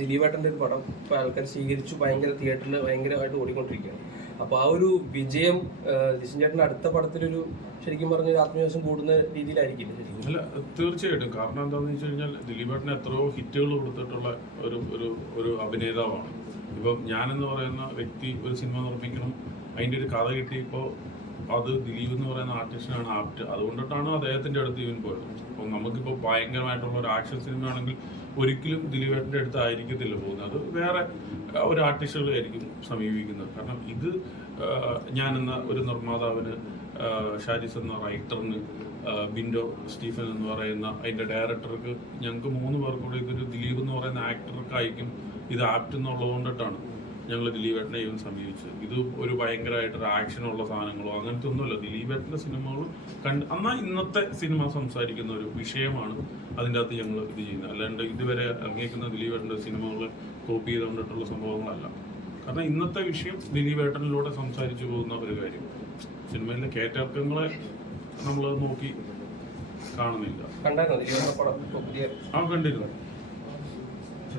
ദിലീപേട്ടന്റെ ഒരു പടം ഇപ്പോൾ ആൾക്കാർ സ്വീകരിച്ചു ഭയങ്കര തിയേറ്ററിൽ ഭയങ്കരമായിട്ട് ഓടിക്കൊണ്ടിരിക്കുകയാണ്. അപ്പോൾ ആ ഒരു വിജയം ലിസിൻ ചേട്ടന്റെ അടുത്ത പടത്തിലൊരു ശരിക്കും പറഞ്ഞ ഒരു ആത്മവിശ്വാസം കൂടുന്ന രീതിയിലായിരിക്കില്ല അല്ല തീർച്ചയായിട്ടും. കാരണം എന്താണെന്ന് വെച്ച് കഴിഞ്ഞാൽ ദിലീപേട്ടന് എത്രയോ ഹിറ്റുകൾ കൊടുത്തിട്ടുള്ള ഒരു ഒരു ഒരു അഭിനേതാവാണ്. ഇപ്പം ഞാനെന്ന് പറയുന്ന വ്യക്തി ഒരു സിനിമ നിർമ്മിക്കണം അതിന്റെ ഒരു കഥ കിട്ടി കിട്ടിയപ്പോൾ അത് ദിലീപ് എന്ന് പറയുന്ന ആർട്ടിസ്റ്റിനാണ് ആപ്റ്റ്. അതുകൊണ്ടിട്ടാണ് അദ്ദേഹത്തിന്റെ അടുത്ത് ഇവൻ പോയത്. അപ്പം നമുക്കിപ്പോൾ ഭയങ്കരമായിട്ടുള്ള ഒരു ആക്ഷൻ സിനിമ ആണെങ്കിൽ ഒരിക്കലും ദിലീപേട്ടന്റെ അടുത്ത് ആയിരിക്കത്തില്ല പോകുന്നത്. അത് വേറെ ഒരു ആർട്ടിസ്റ്റുകളായിരിക്കും സമീപിക്കുന്നത്. കാരണം ഇത് ഞാൻ എന്ന ഒരു നിർമ്മാതാവിന് ഷാരിസ് എന്ന റൈറ്ററിന് ബിൻഡോ സ്റ്റീഫൻ എന്ന് പറയുന്ന അതിന്റെ ഡയറക്ടർക്ക് ഞങ്ങൾക്ക് മൂന്ന് പേർ കൂടി ഇതൊരു ദിലീപ് എന്ന് പറയുന്ന ആക്ടർക്കായിരിക്കും ഇത് ആപ്റ്റ് എന്നുള്ളത് കൊണ്ടിട്ടാണ്. ഞങ്ങൾ ദിലീപേട്ടനെ ഇവൻ സമീപിച്ചത്. ഇത് ഒരു ഭയങ്കരമായിട്ടൊരു ആക്ഷനുള്ള സാധനങ്ങളോ അങ്ങനത്തെ ഒന്നുമല്ല ദിലീപേട്ടന്റെ സിനിമകൾ കണ്ട് എന്നാൽ ഇന്നത്തെ സിനിമ സംസാരിക്കുന്ന ഒരു വിഷയമാണ് അതിന്റെ അകത്ത് ഞങ്ങൾ ഇത് ചെയ്യുന്നത്. അല്ലാണ്ട് ഇതുവരെ ഇറങ്ങിയിരിക്കുന്ന ദിലീപേട്ടന്റെ സിനിമകൾ കോപ്പി ചെയ്തുകൊണ്ടിട്ടുള്ള സംഭവങ്ങളല്ല. കാരണം ഇന്നത്തെ വിഷയം ദിലീപേട്ടനിലൂടെ സംസാരിച്ചു പോകുന്ന ഒരു കാര്യം. സിനിമയിലെ കേറ്റർക്കങ്ങളെ നമ്മൾ നോക്കി കാണുന്നില്ല. ആ കണ്ടിരുന്നു.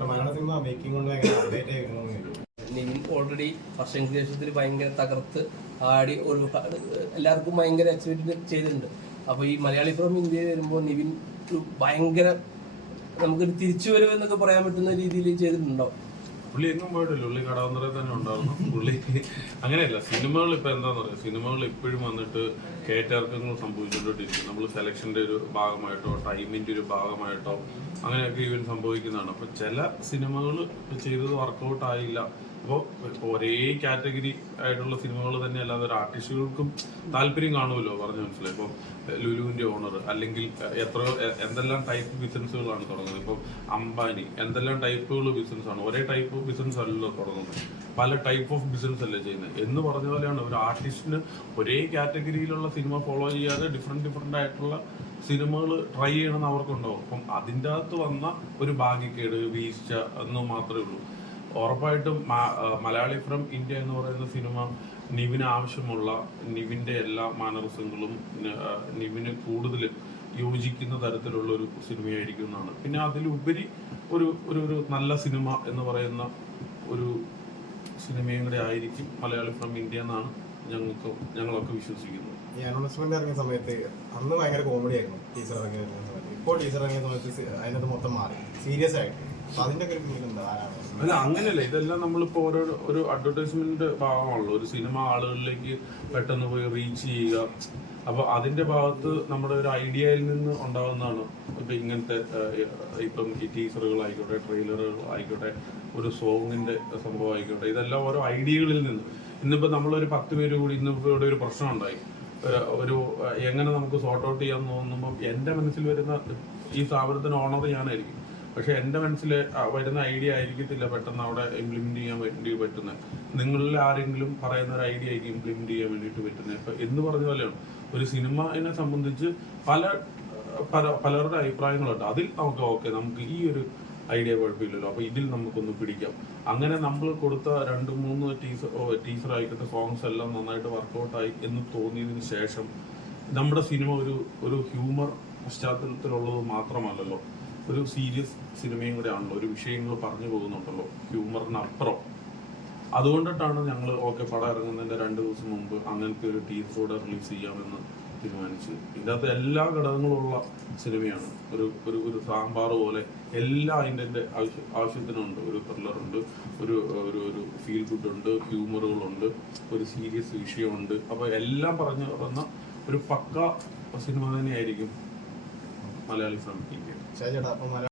മലയാള സിനിമ മേക്കിംഗ് കൊണ്ട് ഭയങ്കര അപ്ഡേറ്റ് ആയിരുന്നു നിവിൻ ഓൾറെഡി വർഷങ്ങൾക്ക് ശേഷത്തിൽ ഭയങ്കര തകർത്ത് ആടി ഒരുപാട് എല്ലാവർക്കും ഭയങ്കര അച്ചീവ്മെന്റ് ചെയ്തിട്ടുണ്ട്. അപ്പോൾ ഈ മലയാളി ഫ്രം ഇന്ത്യയിൽ വരുമ്പോൾ നിവിൻ ഭയങ്കര നമുക്ക് തിരിച്ചു വരും എന്നൊക്കെ പറയാൻ പറ്റുന്ന രീതിയിൽ ചെയ്തിട്ടുണ്ടോ? പുള്ളി എങ്ങും പോയിട്ടില്ല. പുള്ളി കടവന്തറയിൽ തന്നെ ഉണ്ടായിരുന്നു. പുള്ളി അങ്ങനെയല്ല സിനിമകൾ ഇപ്പൊ എന്താന്ന് പറയാ? സിനിമകൾ ഇപ്പോഴും വന്നിട്ട് കയറ്റിറക്കങ്ങൾ സംഭവിച്ചുകൊണ്ടിരിക്കും നമ്മൾ സെലക്ഷന്റെ ഒരു ഭാഗമായിട്ടോ ടൈമിന്റെ ഒരു ഭാഗമായിട്ടോ അങ്ങനെയൊക്കെ ഈവൻ സംഭവിക്കുന്നതാണ്. അപ്പൊ ചില സിനിമകൾ ചെയ്തത് വർക്കൗട്ട് ആയില്ല. അപ്പോൾ ഒരേ കാറ്റഗറി ആയിട്ടുള്ള സിനിമകൾ തന്നെ അല്ലാതെ ഒരു ആർട്ടിസ്റ്റുകൾക്കും താല്പര്യം കാണുമല്ലോ പറഞ്ഞു മനസ്സിലായി. ഇപ്പൊ ലുലുവിന്റെ ഓണർ അല്ലെങ്കിൽ എത്ര എന്തെല്ലാം ടൈപ്പ് ബിസിനസ്സുകളാണ് തുടങ്ങുന്നത്. ഇപ്പൊ അംബാനി എന്തെല്ലാം ടൈപ്പുകൾ ബിസിനസ്സാണ് ഒരേ ടൈപ്പ് ബിസിനസ് അല്ലല്ലോ തുടങ്ങുന്നത്. പല ടൈപ്പ് ഓഫ് ബിസിനസ് അല്ലേ ചെയ്യുന്നത്? എന്ന് പറഞ്ഞ പോലെയാണ് ഒരു ആർട്ടിസ്റ്റിന് ഒരേ കാറ്റഗറിയിലുള്ള സിനിമ ഫോളോ ചെയ്യാതെ ഡിഫറെന്റ് ഡിഫറെന്റ് ആയിട്ടുള്ള സിനിമകൾ ട്രൈ ചെയ്യണമെന്ന് അവർക്കുണ്ടാവും അപ്പം അതിന്റെ അകത്ത് വന്ന ഒരു ഭാഗ്യക്കേട് വീഴ്ച എന്ന് മാത്രമേ ഉള്ളൂ. ഉറപ്പായിട്ടും മലയാളി ഫ്രം ഇന്ത്യ എന്ന് പറയുന്ന സിനിമ നിവിന് ആവശ്യമുള്ള നിവിന്റെ എല്ലാ മാനറിസങ്ങളും നിവിന് കൂടുതൽ യോജിക്കുന്ന തരത്തിലുള്ള ഒരു സിനിമയായിരിക്കും എന്നാണ്. പിന്നെ അതിലുപരി ഒരു ഒരു നല്ല സിനിമ എന്ന് പറയുന്ന ഒരു സിനിമയും കൂടെ ആയിരിക്കും മലയാളി ഫ്രം ഇന്ത്യ എന്നാണ് ഞങ്ങൾക്ക് ഞങ്ങളൊക്കെ വിശ്വസിക്കുന്നത്. ഈ അനൗൺസ്മെന്റ് ഇറങ്ങിയ സമയത്ത് അന്ന് ഭയങ്കര കോമഡി ആയിരുന്നു ടീച്ചർ ഇറങ്ങിയ സമയത്ത്. ഇപ്പോൾ ടീച്ചർ ഇറങ്ങിയ സമയത്ത് അതിനകത്ത് മൊത്തം മാറി. സീരിയസ് ആയിട്ട്. അല്ല അങ്ങനെയല്ല. ഇതെല്ലാം നമ്മളിപ്പോ ഓരോ ഒരു അഡ്വർടൈസ്മെന്റ് ഭാഗമാണല്ലോ. ഒരു സിനിമ ആളുകളിലേക്ക് പെട്ടെന്ന് പോയി റീച്ച് ചെയ്യുക. അപ്പൊ അതിന്റെ ഭാഗത്ത് നമ്മുടെ ഒരു ഐഡിയയിൽ നിന്ന് ഉണ്ടാകുന്നതാണ് ഇപ്പൊ ഇങ്ങനത്തെ ഇപ്പം ഈ ആയിക്കോട്ടെ ട്രെയിലറുകൾ ആയിക്കോട്ടെ ഒരു സോങ്ങിന്റെ സംഭവം ആയിക്കോട്ടെ ഇതെല്ലാം ഓരോ ഐഡിയകളിൽ നിന്ന്. ഇന്നിപ്പോ നമ്മളൊരു പത്ത് പേര് കൂടി ഇന്നിപ്പോ ഇവിടെ ഒരു പ്രശ്നം ഉണ്ടായി. ഒരു- എങ്ങനെ നമുക്ക് സോർട്ട് ഔട്ട് ചെയ്യാൻ തോന്നുമ്പോൾ എന്റെ മനസ്സിൽ വരുന്ന ഈ സ്ഥാപനത്തിന് ഓണർ ഞാനായിരിക്കും. പക്ഷെ എന്റെ മനസ്സിൽ വരുന്ന ഐഡിയ ആയിരിക്കത്തില്ല പെട്ടെന്ന് അവിടെ ഇംപ്ലിമെന്റ് ചെയ്യാൻ വേണ്ടി പറ്റുന്നത് നിങ്ങളിൽ ആരെങ്കിലും പറയുന്ന ഒരു ഐഡിയ ആയിരിക്കും ഇംപ്ലിമെന്റ് ചെയ്യാൻ വേണ്ടിയിട്ട് പറ്റുന്നത് ഇപ്പം എന്ന് പറഞ്ഞ പോലെയാണ് ഒരു സിനിമയെ സംബന്ധിച്ച് പല പല പലരുടെ അഭിപ്രായങ്ങളുണ്ട്. അതിൽ നമുക്ക് ഓക്കെ നമുക്ക് ഈ ഒരു ഐഡിയ കുഴപ്പമില്ലല്ലോ. അപ്പൊ ഇതിൽ നമുക്കൊന്ന് പിടിക്കാം. അങ്ങനെ നമ്മൾ കൊടുത്ത രണ്ട് മൂന്ന് ടീസർ ടീച്ചർ ആയിക്കോട്ടെ സോങ്സ് എല്ലാം നന്നായിട്ട് വർക്കൗട്ടായി എന്ന് തോന്നിയതിന് ശേഷം നമ്മുടെ സിനിമ ഒരു ഒരു ഹ്യൂമർ പശ്ചാത്തലത്തിലുള്ളത് മാത്രമല്ലല്ലോ. ഒരു സീരിയസ് സിനിമയും കൂടെ ആണല്ലോ. ഒരു വിഷയങ്ങൾ പറഞ്ഞു പോകുന്നുണ്ടല്ലോ ഹ്യൂമറിനപ്പുറം അതുകൊണ്ടിട്ടാണ് ഞങ്ങൾ ഓക്കെ പടം ഇറങ്ങുന്നതിന്റെ രണ്ട് ദിവസം മുമ്പ് അങ്ങനത്തെ ഒരു ടീസറോടെ റിലീസ് ചെയ്യാമെന്ന് തീരുമാനിച്ചത്. ഇതിനകത്ത് എല്ലാ ഘടകങ്ങളുള്ള സിനിമയാണ്. ഒരു ഒരു ഒരു സാമ്പാർ പോലെ എല്ലാ അതിന്റെ ആവശ്യ ആവശ്യത്തിനുണ്ട്. ഒരു ത്രില്ലറുണ്ട് ഒരു ഒരു ഒരു ഫീൽ ഗുഡ് ഉണ്ട് ഹ്യൂമറുകളുണ്ട് ഒരു സീരിയസ് വിഷയമുണ്ട്. അപ്പോൾ എല്ലാം പറഞ്ഞു വന്ന ഒരു പക്ക സിനിമ തന്നെയായിരിക്കും മലയാളി ഫ്രം